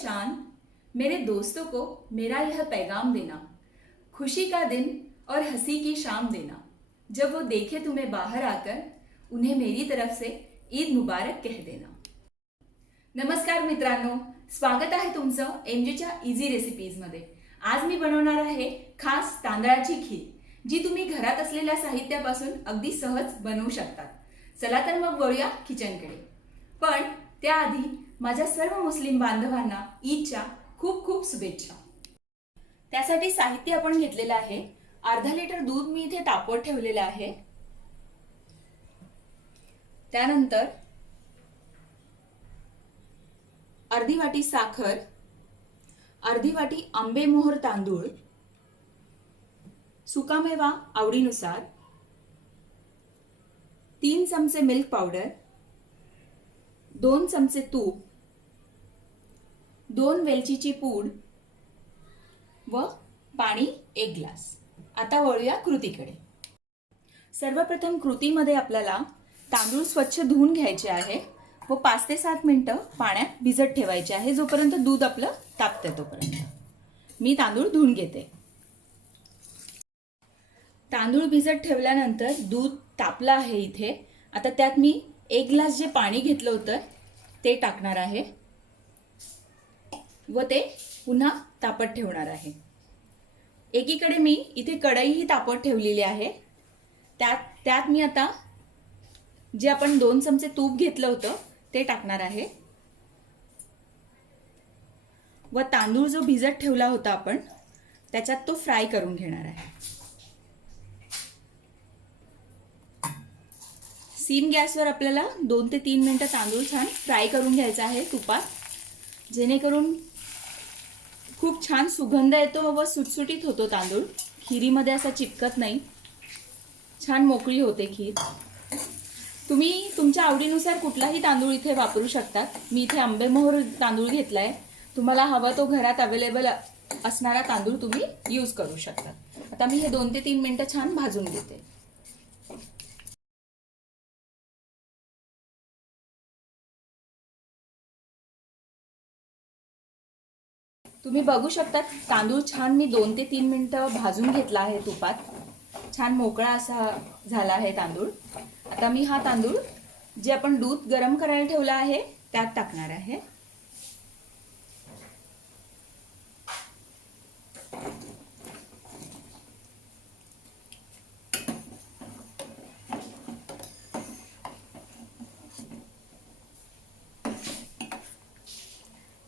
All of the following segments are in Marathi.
चांद, मेरे दोस्तों को मेरा यह पैगाम देना, खुशी का दिन और हंसी की शाम देना। जब वो देखे तुम्हें बाहर आकर, उन्हें मेरी तरफ से ईद मुबारक कह देना। नमस्कार मित्रांनो, स्वागत आहे तुमचं एमजेच्या इझी रेसिपीजमध्ये। आज मी बनवणार आहे खास तांदळाची खीर, जी तुम्ही घरात असलेल्या साहित्यापासून अगदी सहज बनवू शकता। चला तर मग वळूया किचनकडे। पण त्याआधी माझ्या सर्व मुस्लिम बांधवांना ईदच्या खूप खूप शुभेच्छा। त्यासाठी साहित्य आपण घेतलेलं आहे। अर्धा लिटर दूध मी इथे तापवत ठेवलेलं आहे। त्यानंतर अर्धी वाटी साखर, अर्धी वाटी आंबेमोहर तांदूळ, सुकामेवा आवडीनुसार, 3 चमचे मिल्क पावडर, 2 चमचे तूप, 2 वेलचीची पूड व पाणी 1 ग्लास। आता वळूया कृतीकडे। सर्वप्रथम कृतीमध्ये आपल्याला तांदूळ स्वच्छ धुवून घ्यायचे आहे व 5 ते 7 मिनिटं पाण्यात भिजत ठेवायचे आहे, जोपर्यंत दूध आपलं तापते तोपर्यंत। मी तांदूळ धुवून घेते। तांदूळ भिजत ठेवल्यानंतर दूध तापलं आहे इथे। आता त्यात मी 1 ग्लास जे पाणी घेतलं होतं ते टाकणार आहे व ते पुन्हा तापत ठेवणार आहे। एकीकडे मी इथे कढईही तापत ठेवलेली आहे। त्यात मी आता जे आपण 2 चमचे तूप घेतलं होतं ते टाकणार आहे व तांदूळ जो भिजत ठेवला होता आपण त्याच्यात तो फ्राय करून घेणार आहे। सिम गॅसवर आपल्याला 2 ते 3 मिनिटं तांदूळ छान फ्राय करून घ्यायचा आहे तुपात, जेणेकरून खूप छान सुगंध येतो व सुटसुटीत होतो तांदूळ। खिरीमध्ये असा चिपकत नाही, छान मोकळी होते खीर। तुम्ही तुमच्या आवडीनुसार कुठलाही तांदूळ इथे वापरू शकता। मी इथे आंबेमोहर तांदूळ घेतलाय। तुम्हाला हवा तो घरात अवेलेबल असणारा तांदूळ तुम्ही यूज करू शकता। आता मी हे 2 ते 3 मिनिटं छान भाजून घेते। तुम्ही बघू शकता तांदूळ छान मी 2 ते 3 मिनिटं भाजून घेतला आहे तुपात। छान मोकळा असा झाला आहे तांदूळ। आता मी हा तांदूळ जे आपण दूध गरम करायला ठेवला आहे त्यात टाकणार आहे।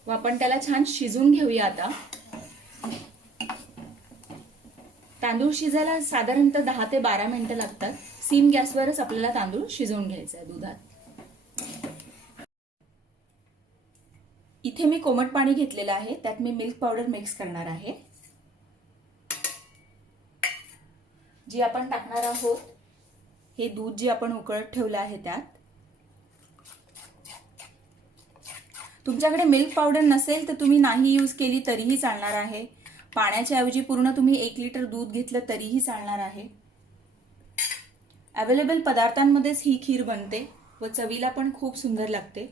व आपण त्याला छान शिजून घेऊया। आता तांदूळ शिजायला साधारणतः 10 ते 12 मिनिटं लागतात। सिम गॅसवरच आपल्याला तांदूळ शिजवून घ्यायचा आहे दुधात। इथे मी कोमट पाणी घेतलेलं आहे, त्यात मी मिल्क पावडर मिक्स करणार आहे, जी आपण टाकणार आहोत हे दूध जे आपण उकळत ठेवलं आहे त्यात। तुमच्याकडे मिल्क पावडर नसेल तर तुम्ही नाही यूज केली तरीही चालणार आहे। पाण्याच्या ऐवजी पूर्ण तुम्ही 1 लिटर दूध घेतलं तरीही चालणार आहे। अवेलेबल पदार्थांमध्येच ही खीर बनते व चवीला पण खूप सुंदर लागते।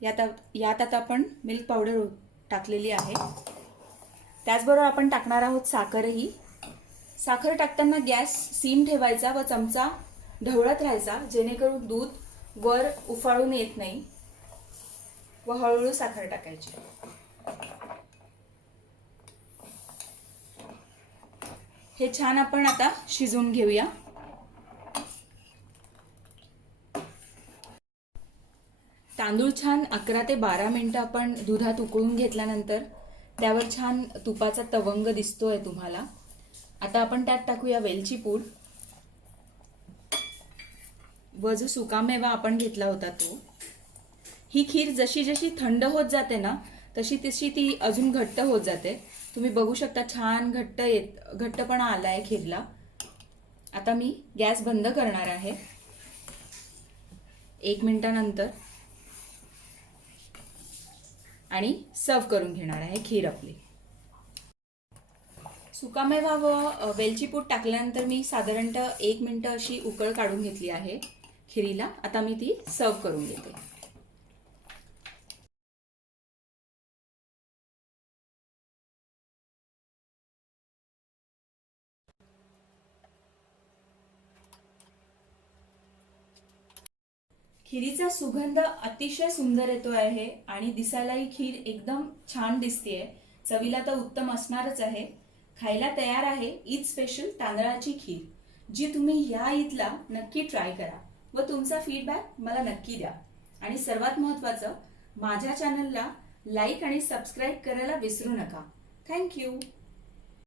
यात आता आपण मिल्क पावडर टाकलेली आहे। त्याचबरोबर आपण टाकणार आहोत साखरही। साखर टाकताना गॅस सिम ठेवायचा व चमचा ढवळत राहायचा, जेणेकरून दूध वर उफाळून येत नाही व हळूहळू साखर टाकायची। हे छान आपण आता शिजवून घेऊया। तांदूळ छान 11 ते 12 मिनिटं आपण दुधात उकळून घेतल्यानंतर त्यावर छान तुपाचा तवंग दिसतोय तुम्हाला। आता आपण त्यात टाकूया वेलची पूड व जो सुकामेवा आपण घेतला होता तो। ही खीर जशी जशी थंड होत जाते ना तशी तशी ती अजून घट्ट होत जाते। तुम्ही बघू शकता छान घट्टपणा आलाय खीरला। आता मी गॅस बंद करणार आहे 1 मिनिटानंतर आणि सर्व करून घेणार आहे खीर आपली। सुकामेवा व वेलची पूड टाकल्यानंतर मी साधारणतः 1 मिनिट अशी उकळ काढून घेतली आहे खिरीला। आता मी ती सर्व करून घेते। खिरीचा सुगंध अतिशय सुंदर येतो आहे आणि दिसायलाही खीर एकदम छान दिसतेय. चवीला तर उत्तम असणारच आहे. खायला तयार आहे ईद स्पेशल तांदळाची खीर, जी तुम्ही या ईदला नक्की ट्राय करा व तुमचा फीडबॅक मला नक्की द्या. आणि सर्वात महत्त्वाचं, माझ्या चॅनलला लाईक आणि सबस्क्राईब करायला विसरू नका. थँक्यू.